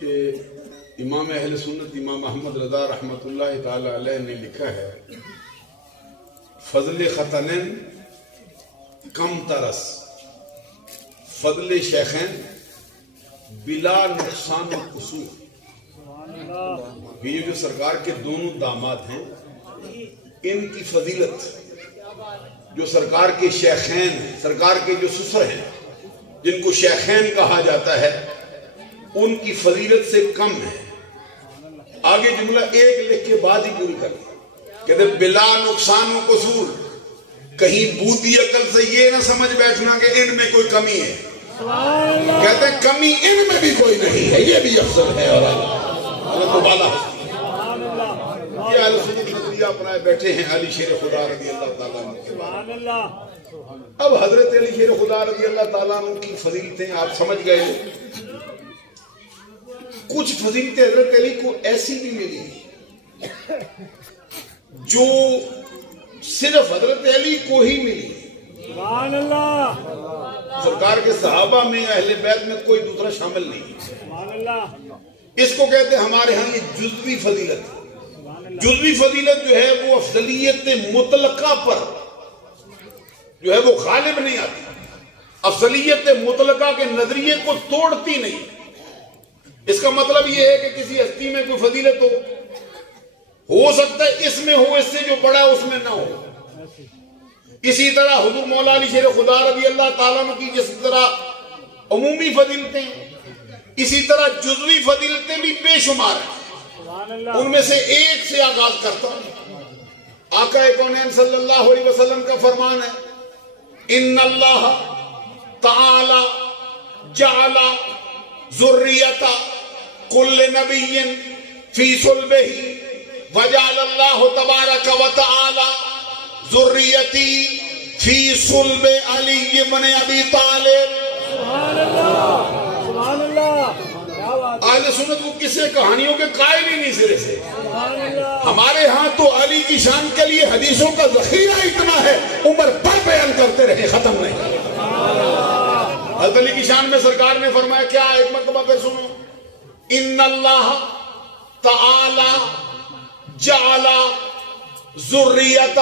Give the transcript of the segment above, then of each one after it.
کہ امام اہل سنت امام احمد رضا رحمۃ اللہ تعالی علیہ نے لکھا ہے فضل ختنین کم ترس فضل شیخین بلا نقصان و قصور. یہ جو سرکار کے دونوں داماد ہیں ان کی فضیلت جو سرکار کے شیخین ہیں، سرکار کے جو سسر ہیں جن کو شیخین کہا جاتا ہے، ان کی فضیلت سے کم ہے. آگے جملہ ایک لکھ کے بعد ہی پوری کر کہتے بلا نقصان و قصور. کہیں بوتی عقل سے یہ نہ سمجھ بیٹھنا کہ ان میں کوئی کمی ہے. کہتے ہیں کمی ان میں بھی کوئی نہیں ہے، یہ بھی افضل ہے. اور اللہ کو بالا یہ اہل سنت نظریہ اپنائے بیٹھے ہیں علی شیر خدا رضی اللہ تعالیٰ عنہ. اب حضرت علی شیر خدا رضی اللہ تعالیٰ عنہ کی فضیلتیں آپ سمجھ گئے. کچھ فضیلتیں حضرت علی کو ایسی بھی ملی جو صرف حضرت علی کو ہی ملی. سبحان اللہ. سرکار کے صحابہ میں اہل بیت میں کوئی دوسرا شامل نہیں. سبحان اللہ. اس کو کہتے ہیں ہمارے ہاں یہ جزوی فضیلت. جزوی فضیلت جو ہے وہ افضلیت مطلقہ پر جو ہے وہ غالب نہیں آتی. افضلیت مطلقہ کے نظریے کو توڑتی نہیں. اس کا مطلب یہ ہے کہ کسی ہستی میں کوئی فضیلت ہو سکتا ہے اس میں ہو، اس سے جو بڑا ہے اس میں نہ ہو. اسی طرح حضور مولا علی شیر خدا رضی اللہ تعالیٰ عنہ کی جس طرح عمومی فضیلتیں اسی طرح جزوی فضیلتیں بھی بے شمار ہیں. ان میں سے ایک سے آغاز کرتا ہوں. آقا کونین صلی اللہ علیہ وسلم کا فرمان ہے ان اللہ تعالی جعل ذریۃ کل نبی فی صلبہ وجعل اللہ تبارک و تعالی ذریتی فی صلب علی بن ابی طالب. سبحان اللہ. سبحان اللہ. اہل سنت کو کسے کہانیوں کے قائل ہی نہیں سرے سے. سبحان اللہ. ہمارے ہاں تو علی کی شان کے لیے حدیثوں کا ذخیرہ اتنا ہے عمر پر بیان کرتے رہے ختم نہیں. حضرت علی کی شان میں سرکار نے فرمایا کیا؟ ایک مرتبہ پھر سنو. ان اللہ تعالی جعل ذریۃ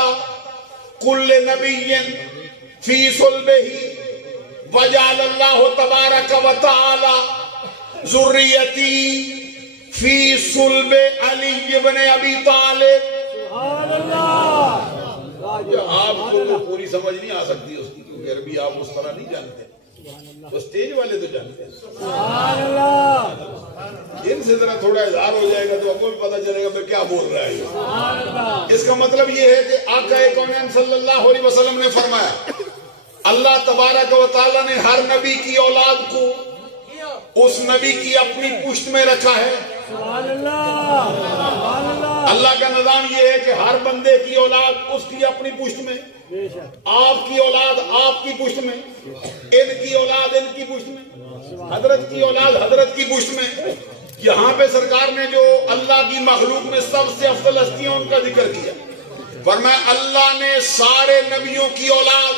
کل نبی فی صلبہ وجعل اللہ تبارک و تعالی ذریتی فی صلب علی بن ابی طالب. سبحان اللہ. آپ کو پوری سمجھ نہیں آ سکتی اس کی کیونکہ عربی آپ اس طرح نہیں جانتے. تو اسٹیج والے تو جانتے ہیں. سبحان اللہ. جن سے ذرا تھوڑا اظہار ہو جائے گا تو آپ کو بھی پتہ چلے گا میں کیا بول رہا ہوں. سبحان اللہ. اس کا مطلب یہ ہے کہ آقا کونین صلی اللہ علیہ وسلم نے فرمایا اللہ تبارک و تعالیٰ نے ہر نبی کی اولاد کو اس نبی کی اپنی پشت میں رکھا ہے. سبحان اللہ. سبحان اللہ. اللہ کا نظام یہ ہے کہ ہر بندے کی اولاد اس کی اپنی پشت میں، بے شک. آپ کی اولاد آپ کی پشت میں، ان کی اولاد ان کی پشت میں، حضرت کی اولاد حضرت کی پشت میں. یہاں پہ سرکار نے جو اللہ کی مخلوق میں سب سے افضل ہستیاں ان کا ذکر کیا. فرمایا اللہ نے سارے نبیوں کی اولاد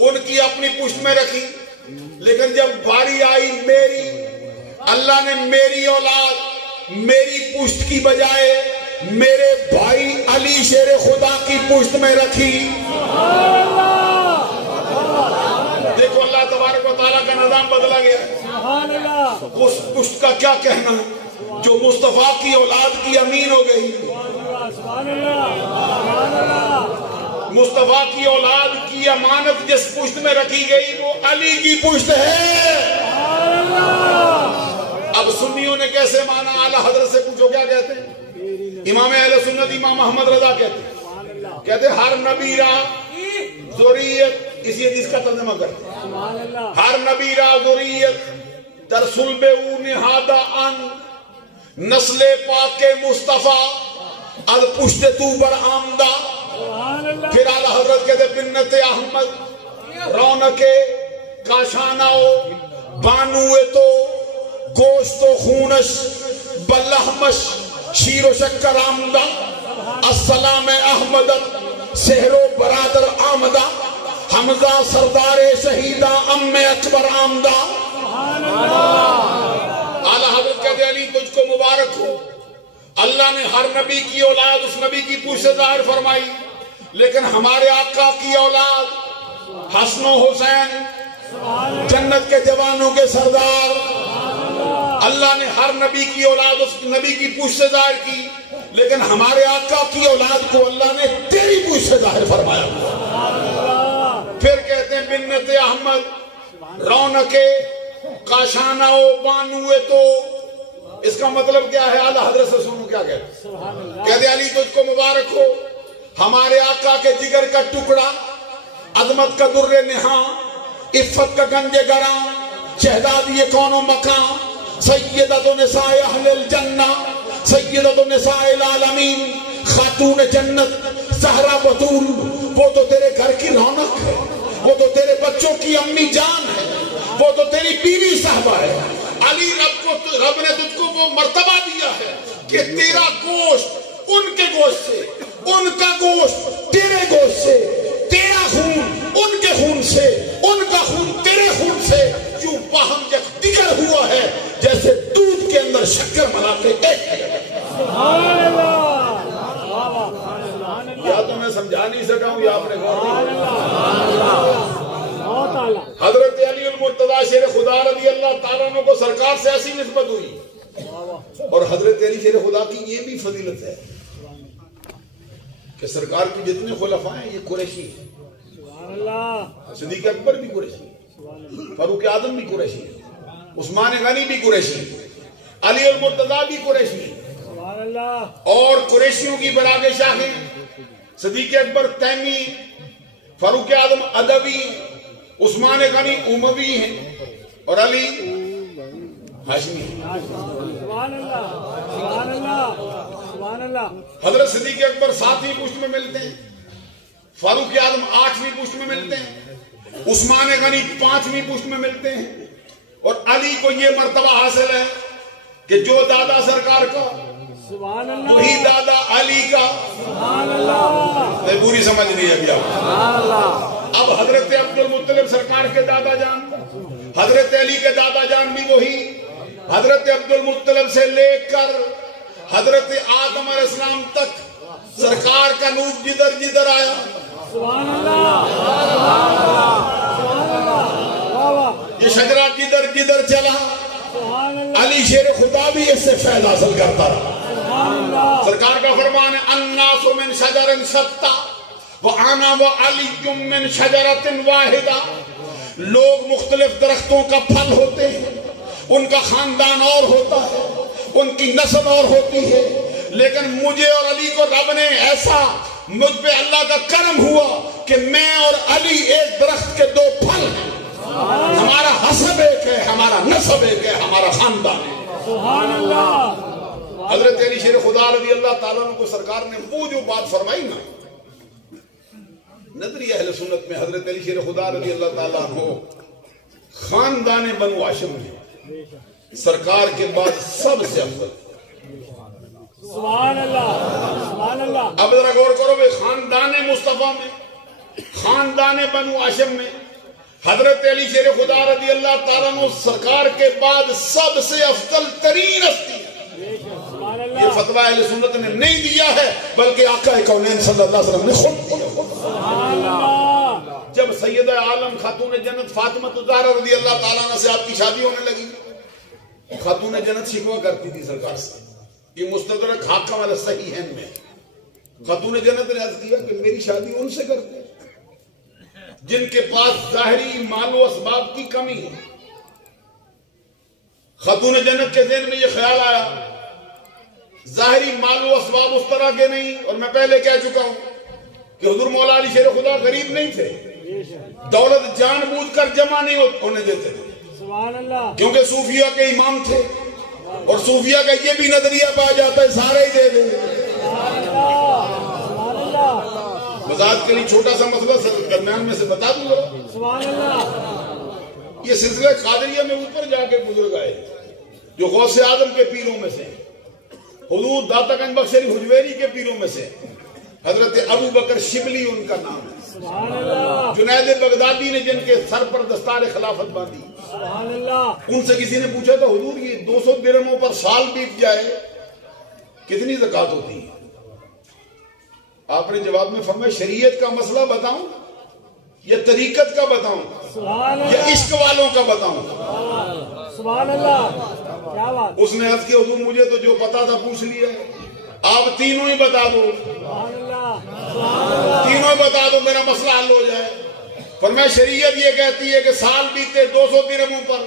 ان کی اپنی پشت میں رکھی، لیکن جب باری آئی میری، اللہ نے میری اولاد میری پشت کی بجائے میرے بھائی علی شیر خدا کی پشت میں رکھی. دیکھو اللہ تبارک و تعالیٰ کا نظام بدلا گیا. سبحان اللہ. اس پشت کا کیا کہنا جو مصطفیٰ کی اولاد کی امین ہو گئی. سبحان اللہ. سبحان اللہ. مصطفیٰ کی اولاد کی امانت جس پشت میں رکھی گئی وہ علی کی پشت ہے. سبحان اللہ. اب سنیوں نے کیسے مانا؟ اعلیٰ حضرت سے پوچھو کیا کہتے ہیں. امام اہل سنت امام احمد رضا کہتے ہیں ہر نبی را ذریت، اسی حدیث کا ترجمہ کرتے ہیں سبحان اللہ. ہر نبی را ذریت در صلب او نہادہ ان نسل پاک مصطفیٰ از پشت تو بر آمدہ. سبحان اللہ. پھر اعلیٰ حضرت کہتے بنت احمد رونق کاشاناؤ بانوے تو گوشت و خونش بلحمش شیر و شکر آمدہ. السلام احمدت سحر و برادر آمدہ حمزہ سردار شہیدہ ام اکبر آمدہ. سبحان اللہ. اعلیٰ حضرت کہتے ہیں مبارک ہو. اللہ نے ہر نبی کی اولاد اس نبی کی پوچھ سے ظاہر فرمائی، لیکن ہمارے آقا کی اولاد حسن و حسین جنت کے جوانوں کے سردار، اللہ نے ہر نبی کی اولاد اس نبی کی پوچھ سے ظاہر کی، لیکن ہمارے آقا کی اولاد کو اللہ نے تیری پوچھ سے ظاہر فرمایا. پھر کہتے ہیں بنت احمد رونق کاشانہ و بانوے، تو اس کا مطلب کیا ہے؟ اعلیٰ حضرت سے سنو کیا کہتے علی تجھ کو مبارک ہو، ہمارے آقا کے جگر کا ٹکڑا، عظمت کا در نہاں، عفت کا گنج گراں، شہزادی کون و مکان، سیدۃ نساء اہل الجنہ، سیدۃ نساء العالمین، خاتون جنت زہرا بطول، وہ تو تیرے گھر کی رونق ہے، وہ تو تیرے بچوں کی امی جان ہے، وہ تو تیری بیوی صاحبہ ہے. علی رب نے تجھ کو وہ مرتبہ دیا ہے کہ تیرا گوشت ان کے گوشت سے، ان کا گوشت تیرے گوشت سے، تیرا خون ان کے خون سے، ان کا خون تیرے خون سے یوں باہم یکدگر ہوا ہے جیسے دودھ کے اندر شکر ملا کے ایک ہے. یا تو میں سمجھا نہیں سکا ہوں یا آپ نے غور نہیں. حضرت علی المرتضیٰ شیر خدا رضی اللہ تعالیٰ عنہ کو سرکار سے ایسی نسبت ہوئی، اور حضرت علی شیر خدا کی یہ بھی فضیلت ہے کہ سرکار کی جتنے خلفاء ہیں یہ قریشی ہیں. صدیق اکبر بھی قریشی، فاروق اعظم بھی قریشی، عثمان غنی بھی قریشی، علی المرتضیٰ بھی قریشی، اور قریشیوں کی براگ شاخیں صدیق اکبر تیمی، فاروق اعظم ادبی، عثمان غنی اموی ہیں، اور علی ہاشمی. حضرت صدیق اکبر 7ویں پشت میں ملتے ہیں، فاروق اعظم 8ویں پشت میں ملتے ہیں، عثمان غنی 5ویں پشت میں ملتے ہیں، اور علی کو یہ مرتبہ حاصل ہے کہ جو دادا سرکار کا وہی دادا علی کا. پوری سمجھ نہیں ہے اب. اب حضرت عبد المطلب سرکار کے دادا جان، حضرت علی کے دادا جان بھی وہی، حضرت عبد المطلب سے لے کر حضرت آدم علیہ السلام تک سرکار کا نور جدھر جدھر آیا. یہ شجرہ جدھر جدھر چلا، علی شیر خدا بھی اس سے فیض حاصل کرتا رہا. سرکار کا فرمان ہے الناس من شجر شتى وانا وعلی من شجرۃ واحدہ. لوگ مختلف درختوں کا پھل ہوتے ہیں، ان کا خاندان اور ہوتا ہے، ان کی نسل اور ہوتی ہے، لیکن مجھے اور علی کو رب نے ایسا، مجھ پہ اللہ کا کرم ہوا کہ میں اور علی ایک درخت کے 2 پھل ہیں. ہمارا حسب ایک ہے، ہمارا نسب ایک ہے، ہمارا خاندان ہے. سبحان اللہ. حضرت علی شیر خدا رضی اللہ تعالیٰ عنہ کو سرکار نے وہ جو بات فرمائی نا، نظری اہل سنت میں حضرت علی شیر خدا رضی اللہ تعالیٰ عنہ خاندان بنو ہاشم میں سرکار کے بعد سب سے افضل. سبحان اللہ سبحان اللہ. اب ذرا غور کرو بھائی، خاندان مصطفیٰ میں، خاندان بنو ہاشم میں حضرت علی شیر خدا رضی اللہ تعالیٰ عنہ سرکار کے بعد سب سے افضل ترین ہستی ہے. یہ فتویٰ اہل سنت نے نہیں دیا ہے، بلکہ آقا کونین صلی اللہ علیہ وسلم نے خود. جب سیدہ عالم خاتون جنت فاطمہ الزہرا رضی اللہ تعالیٰ عنہ سے آپ کی شادی ہونے لگی، خاتون جنت شکوہ کرتی تھی سرکار سے. یہ مستدرک حاکم علی الصحیحین میں خاتون جنت نے عرض کیا کہ میری شادی ان سے کرتے جن کے پاس ظاہری مال و اسباب کی کمی ہے. خاتون جنت کے ذہن میں یہ خیال آیا ظاہری مال و اسباب اس طرح کے نہیں، اور میں پہلے کہہ چکا ہوں کہ حضور مولا علی شیر خدا غریب نہیں تھے، دولت جان بوجھ کر جمع نہیں ہونے دیتے تھے، کیونکہ صوفیہ کے امام تھے، اور صوفیہ کا یہ بھی نظریہ پایا جاتا ہے سارے ہی دے دیں. وضاحت کے لیے چھوٹا سا مسئلہ درمیان میں سے بتا دوں. یہ سلسلہ قادریہ میں اوپر جا کے بزرگ آئے جو غوث اعظم کے پیروں میں سے، حضور داتا گنج بخش علی حجویری کے پیروں میں سے، حضرت ابو بکر شبلی ان کا نام ہے. سبحان اللہ جنید بغدادی نے جن کے سر پر دستار خلافت باندھی، سبحان اللہ ان سے کسی نے پوچھا تھا حضور یہ 200 درہموں پر سال بیت جائے کتنی زکوٰۃ ہوتی ہے؟ آپ نے جواب میں فرمایا شریعت کا مسئلہ بتاؤں یا طریقت کا بتاؤں سبحان یا اللہ عشق والوں کا بتاؤں؟ سبحان اللہ کیا بات اس نے عرض کیا حضور مجھے تو جو پتا تھا پوچھ لیا ہے، آپ تینوں ہی بتا دو، سبحان اللہ سبحان اللہ تینوں ہی بتا دو میرا مسئلہ حل ہو جائے۔ فرمایا شریعت یہ کہتی ہے کہ سال بیتے 200 درہموں پر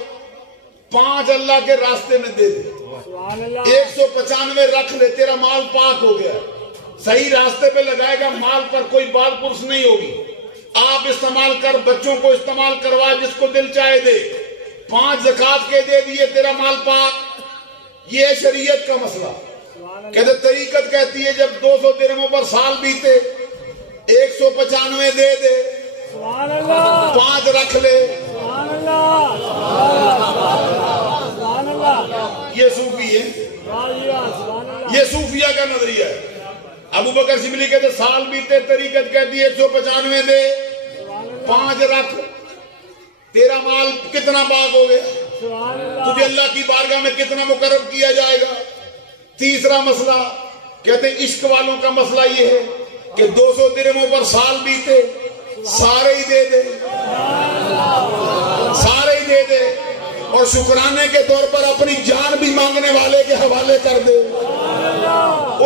5 اللہ کے راستے میں دے دے، سبحان اللہ 195 رکھ لے، تیرا مال پاک ہو گیا، صحیح راستے پہ لگائے گا، مال پر کوئی بال پرس نہیں ہوگی، آپ استعمال کر، بچوں کو استعمال کروا، جس کو دل چاہے دے، 5 زکوٰۃ کے دے دیے، تیرا مال پاک۔ یہ ہے شریعت کا مسئلہ۔ کہتے طریقت کہتی ہے جب 200 درہموں پر سال بیتے 195 دے دے، سبحان اللہ 5 رکھ لے۔ سبحان اللہ سبحان اللہ یہ صوفی ہے، سبحان اللہ یہ صوفیہ کا نظریہ ہے۔ ابو بکر شبلی کہتے سال بیتے، طریقت کہتی ہے 195 دے، 5 رکھ، تیرا مال کتنا پاک ہو گیا، سبحان اللہ تجھے اللہ کی بارگاہ میں کتنا مقرب کیا جائے گا۔ تیسرا مسئلہ کہتے ہیں عشق والوں کا مسئلہ یہ ہے کہ 200 درہموں پر سال بیتے سارے ہی دے دے، سارے ہی دے دے، اور شکرانے کے طور پر اپنی جان بھی مانگنے والے کے حوالے کر دے۔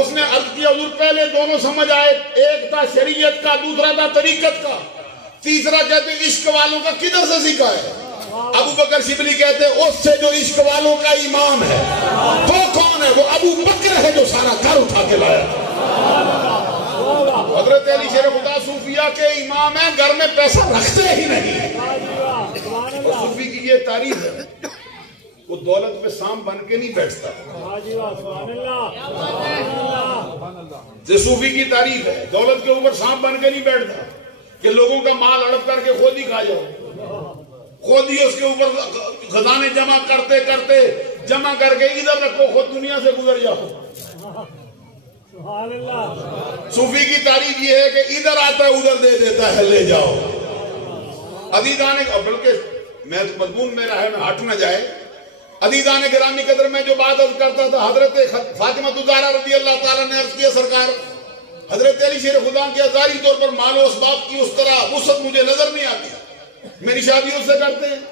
اس نے عرض کیا حضور پہلے دونوں سمجھ آئے، ایک تھا شریعت کا، دوسرا تھا طریقت کا، تیسرا کہتے ہیں عشق والوں کا کدھر سے سیکھا ہے؟ ابو بکر شبلی کہتے ہیں اس سے جو عشق والوں کا امام ہے۔ وہ کون ہے؟ وہ ابو بکر ہے جو سارا گھر اٹھا کے لایا۔ حضرت علی شیر خدا صوفیہ کے امام ہیں، گھر میں پیسہ رکھتے ہی نہیں۔ اور صوفی کی یہ تعریف ہے، وہ دولت پہ سام بن کے نہیں بیٹھتا۔ یہ صوفی کی تعریف ہے، دولت کے اوپر سانپ بن کے نہیں بیٹھتا کہ لوگوں کا مال ہڑپ کر کے خود ہی کھا جاؤ، خود ہی اس کے اوپر خزانے جمع کرتے کرتے جمع کر کے ادھر رکھو، خود دنیا سے گزر جاؤ۔ صوفی کی تعریف یہ ہے کہ ادھر آتا ہے ادھر دے دیتا ہے، لے جاؤ۔ عزیزان، بلکہ میں تو مضمون میرا ہے، میں ہٹ نہ جائے، عزیزان گرامی قدر میں جو بات عرض کرتا تھا، حضرت فاطمہ الزہرا رضی اللہ تعالیٰ نے عرض کیا سرکار حضرت علی شیر خدا کی ظاہری طور پر مال و اسباب کی اس طرح وسعت مجھے نظر نہیں آتی، میری شادی اس سے کرتے ہیں۔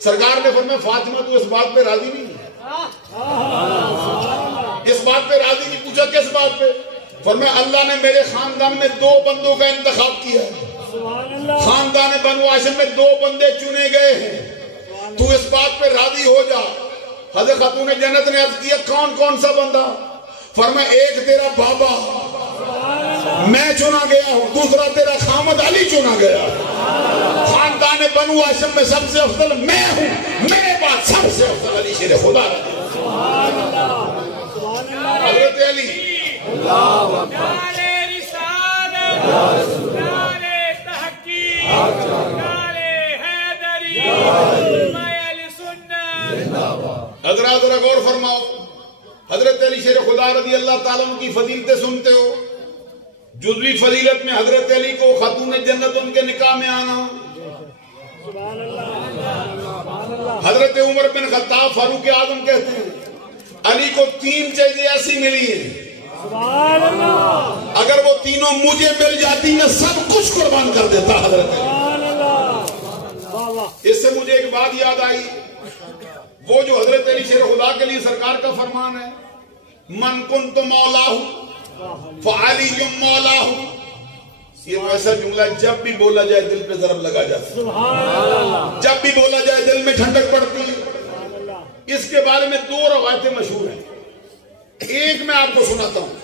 سرکار نے فرمایا فاطمہ تو اس بات پہ راضی نہیں ہے، اس بات پہ راضی نہیں۔ پوچھا کس بات پہ؟ فرمایا اللہ نے میرے خاندان میں 2 بندوں کا انتخاب کیا ہے، خاندان بنو ہاشم میں 2 بندے چنے گئے ہیں، تو اس بات پہ راضی ہو جا۔ حضرت خاتون جنت نے عرض کیا کون کون سا بندہ؟ فرمایا ایک تیرا بابا میں چنا گیا ہوں، دوسرا تیرا خامد علی چنا گیا۔ خاندان بنو ہاشم میں سب سے افضل میں ہوں، میرے پاس سب سے افضل علی شیر خدا ہے۔ حضرت علی حضرات ذرا غور فرماؤ، حضرت علی شیر خدا رضی اللہ تعالیٰ عنہ کی فضیلتیں سنتے ہو، جزوی فضیلت میں حضرت علی کو خاتون جنت ان کے نکاح میں آنا، حضرت عمر بن خطاب فاروق اعظم کہتے ہیں علی کو 3 چیزیں ایسی ملی ہیں اگر وہ تینوں مجھے مل جاتی میں سب کچھ قربان کر دیتا۔ حضرت اس سے مجھے ایک بات یاد آئی، وہ جو حضرت علی شیر خدا کے لیے سرکار کا فرمان ہے، من کنت مولاہ فعلی مولاہ، یہ ایسا جملہ جب بھی بولا جائے دل پہ ضرب لگا جاتا ہے، جب بھی بولا جائے دل میں ٹھنڈک پڑتی ہے۔ اس کے بارے میں 2 روایتیں مشہور ہیں، ایک میں آپ کو سناتا ہوں۔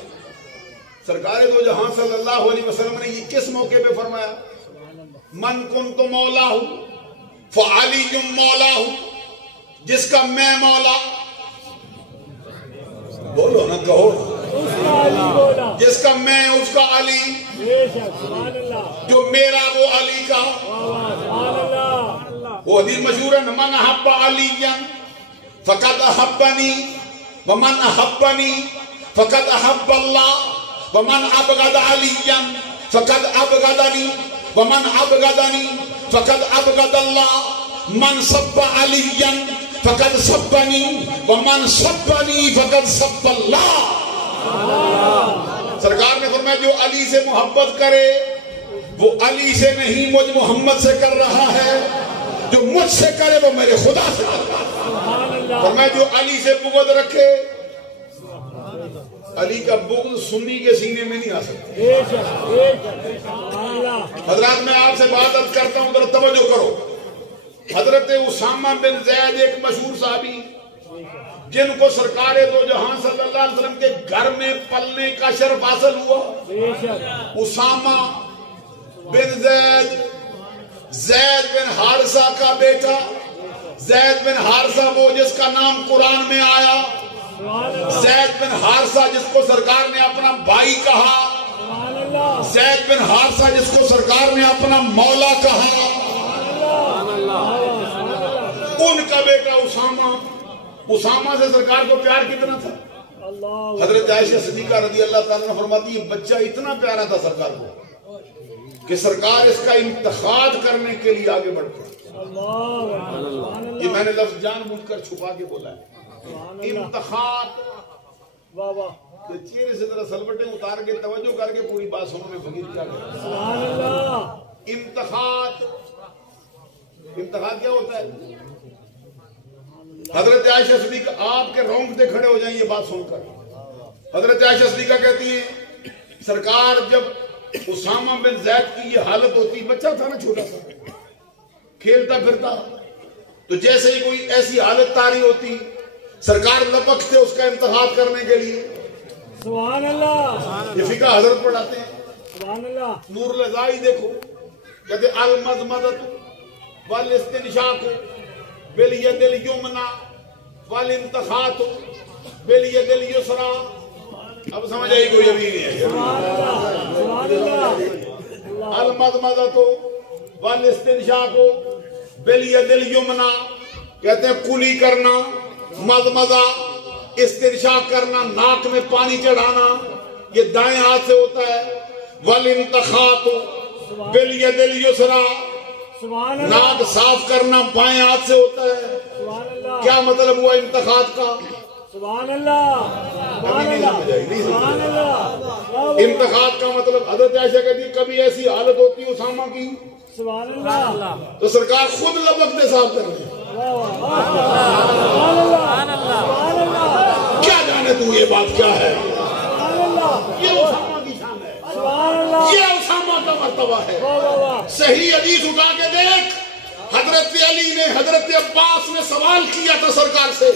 سرکار دو جہاں صلی اللہ علیہ وسلم نے یہ کس موقع پہ فرمایا؟ من کنت مولاہ فعلی مولاہ، جس کا میں مولا، بولو نا کہو، جس کا میں اس کا علی، جو میرا وہ علی کا۔ وہ حدیث مشہور ہے، من احب علییا فقد احبنی ومن احبنی فقد احب اللہ ومن ابغض علییا فقد ابغضنی ومن ابغضنی فقد ابغض اللہ من سب علیا فقد سبنی ومن سبنی فقد سب اللہ. سرکار نے فرمایا جو علی سے محبت کرے وہ علی سے نہیں مجھ محمد سے کر رہا ہے، جو مجھ سے کرے وہ میرے خدا سے کر رہا ہے. فرمایا جو علی سے بغض رکھے، علی کا بغض سنی کے سینے میں نہیں آ سکتا. حضرات میں آپ سے بات عرض کرتا ہوں، ذرا توجہ کرو. حضرت اسامہ بن زید ایک مشہور صحابی جن کو سرکار دو جہاں صلی اللہ علیہ وسلم کے گھر میں پلنے کا شرف حاصل ہوا. اسامہ بن زید، زید بن حارثہ کا بیٹا، زید بن حارثہ وہ جس کا نام قرآن میں آیا، زید بن حارثہ جس کو سرکار نے اپنا بھائی کہا، زید بن حارثہ جس کو سرکار نے اپنا مولا کہا، ان کا بیٹا اسامہ. اسامہ سے سرکار کو پیار کتنا تھا؟ حضرت عائشہ صدیقہ رضی اللہ تعالیٰ عنہ فرماتی ہے بچہ اتنا پیارا تھا سرکار کو کہ سرکار اس کا انتخاب کرنے کے لیے آگے بڑھتے. یہ میں نے لفظ جان بوجھ کر چھپا کے بولا ہے. انتخاب چہرے سے ذرا سلوٹیں اتار کے توجہ کر کے پوری بات سننے میں فقیر کیا گیا. انتخاب کیا ہوتا ہے؟ حضرت عائشہ صدیقہ آپ کے رونگٹے کھڑے ہو جائیں یہ بات سن کر. حضرت عائشہ صدیقہ کہتی ہیں سرکار جب اسامہ بن زید کی یہ حالت ہوتی، بچہ تھا نا چھوٹا سا، کھیلتا پھرتا، تو جیسے ہی کوئی ایسی حالت طاری ہوتی سرکار لپکتے اس کا انتخاب کرنے کے لیے. سبحان اللہ. یہ فقہ حضرت پڑھاتے ہیں. سبحان اللہ. نور الازائی دیکھو کہتے المضمضۃ والاستنشاق بالید الیمنی والانتخاط بالید الیسری. اب سمجھ آئی کوئی ابھی نہیں ہے. المضمضۃ والاستنشاق بالید الیمنی کہتے ہیں کلی کرنا، مضمضہ استنشاق کرنا، ناک میں پانی چڑھانا، یہ دائیں ہاتھ سے ہوتا ہے. والانتخاط بالید الیسری، ناک صاف کرنا بائیں ہاتھ سے ہوتا ہے. کیا مطلب ہوا انتخاب کا؟ سبحان اللہ. انتخاب کا مطلب حضرت عائشہ کہتی کبھی ایسی حالت ہوتی اسامہ کی سبحان اللہ تو سرکار خود لبکتے صاف کر لیں. کیا جانے تو یہ بات کیا ہے؟ یہ اسامہ کی شان ہے، یہ اسامہ کا مرتبہ ہے. صحیح حدیث اٹھا کے دیکھ، حضرت علی نے حضرت عباس نے سوال کیا تھا سرکار سے،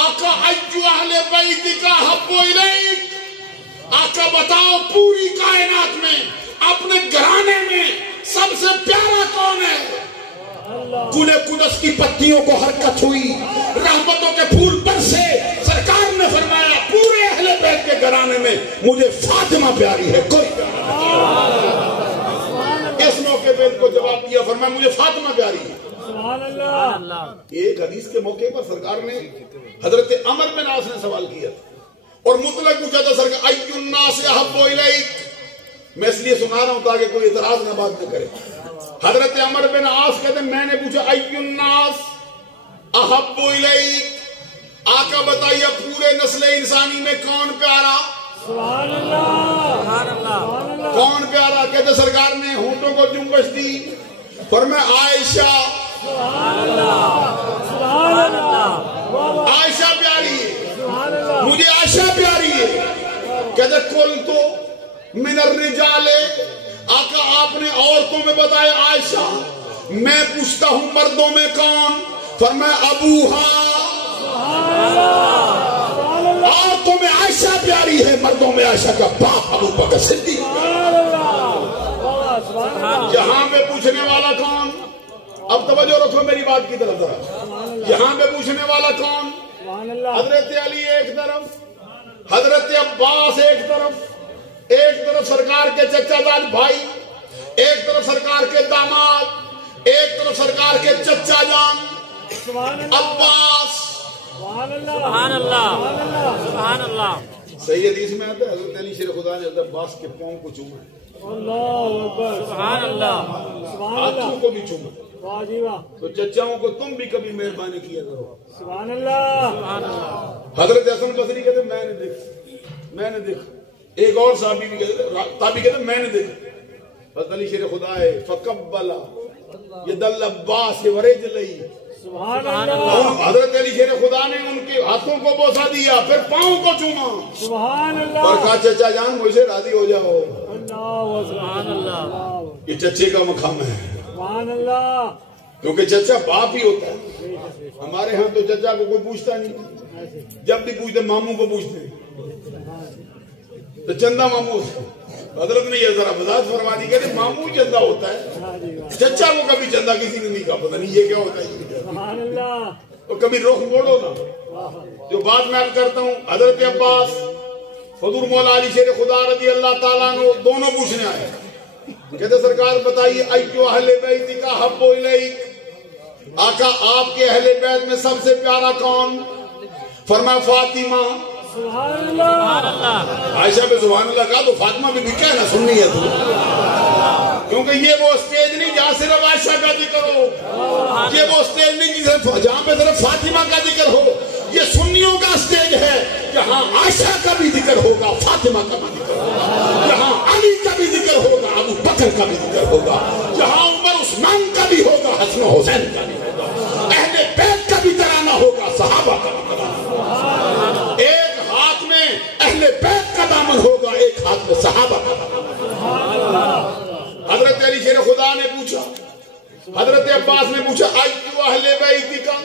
آقا ایو اہل بیت کا حب الیک، آقا بتاؤ پوری کائنات میں اپنے گھرانے میں سب سے پیارا کون ہے؟ گل قدس کی پتیوں کو حرکت ہوئی، رحمتوں کے پھول برسے، سرکار نے فرمایا پورے اہل بیت کے گھرانے میں مجھے فاطمہ پیاری ہے، کوئی اس موقع پہ ان کو جواب دیا، فرمایا مجھے فاطمہ پیاری ہے. ایک حدیث کے موقع پر سرکار نے حضرت عمر بن عاص نے سوال کیا اور مطلق پوچھا تھا سرکار ای الناس احب الیک. میں اس لیے سنا رہا ہوں تاکہ کوئی اعتراض نہ بات نہ کرے. حضرت عمر بن عاص کہتے ہیں میں نے پوچھا ای الناس احب الیک، آقا بتائیے پورے نسل انسانی میں کون پیارا؟ سبحان اللہ. کون پیارا؟ کہتے سرکار نے ہونٹوں کو جنبش دی، فرمایا عائشہ. عائشہ پیاری ہے، مجھے عائشہ پیاری ہے. کہتے کل تو من الرجال، آقا آپ نے عورتوں میں بتایا عائشہ، میں پوچھتا ہوں مردوں میں کون؟ فرمایا ابوہا. عورتوں میں عائشہ پیاری ہے، مردوں میں عائشہ کا باپ ابو بکر صدیق. یہاں میں پوچھنے والا کون؟ اب توجہ رکھو میری بات کی طرف ذرا. یہاں میں پوچھنے والا کون؟ حضرت علی ایک طرف، حضرت عباس ایک طرف سرکار کے چچا داد بھائی، ایک طرف سرکار کے داماد، ایک طرف سرکار کے چچا جان عباس. سبحان اللہ. صحیح حدیث میں آتا ہے حضرت علی شیر خدا نے حضرت عباس کے پاؤں کو چوما ہے. اللہ اکبر سبحان اللہ سبحان ہاتھوں اللہ کو بھی چوما. واہ جی واہ تو چچاؤں کو تم بھی کبھی مہربانی کیا کرو. سبحان اللہ سبحان اللہ حضرت حسن بصری کہتے میں نے دیکھا. ایک اور صحابی بھی کہتے میں نے دیکھا. حضرت علی شیر خدا ہے فقبلا ید العباس ورجلی. سبحان اللہ حضرت علی شیر خدا نے ان کے ہاتھوں کو بوسا دیا پھر پاؤں کو چوما سبحان اور اللہ کہا چچا جان مجھ سے راضی ہو جاؤ. اللہ سبحان اللہ یہ چچے کا مقام ہے سبحان اللہ کیونکہ چچا باپ ہی ہوتا ہے. ہمارے ہاں تو چچا کو کوئی پوچھتا نہیں. جب بھی پوچھتے ماموں کو پوچھتے تو چندہ ماموں. حضرت نے یہ ذرا وضاحت فرما دی کہتے ماموں چندہ ہوتا ہے. چچا کو کبھی چندہ کسی نے نہیں کہا. پتہ نہیں یہ کیا ہوتا ہے. سبحان اللہ اور کبھی رخ موڑو نا. جو بات میں کرتا ہوں حضرت عباس حضور مولا علی شیر خدا رضی اللہ تعالیٰ عنہ دونوں پوچھنے آئے. کہتے سرکار بتائیے ایو اہل بیت کا حب الیک. آقا آپ کے اہل بیت میں سب سے پیارا کون؟ فرمایا فاطمہ. سبحان اللہ عائشہ پہ سبحان اللہ کہا تو فاطمہ بھی کیا نہ سننی ہے تو. کیونکہ یہ وہ اسٹیج نہیں جہاں صرف عائشہ کا ذکر ہو. یہ وہ اسٹیج نہیں جہاں پہ صرف فاطمہ کا ذکر ہو. یہ سنیوں کا اسٹیج ہے جہاں عائشہ کا بھی ذکر ہوگا فاطمہ کا بھی ذکر ہوگا. جہاں علی کا بھی ذکر ہوگا ابو بکر کا بھی ذکر ہوگا. جہاں عمر عثمان کا بھی ہوگا حسن و حسین کا بھی ہوگا. اہل بیت کا بھی ترانہ ہوگا صحابہ کا بھی ترانہ ہوگا. ایک ہاتھ میں اہل بیت کا دامن ہوگا ایک ہاتھ میں صحابہ کا دامن. حضرت علی شیر خدا نے پوچھا حضرت عباس نے پوچھا ایو اہل بیت کا.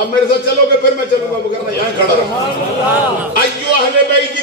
آپ میرے ساتھ چلو گے پھر میں چلوں گا ورنہ یہاں کھڑا رہا. ایو اہل بیت کا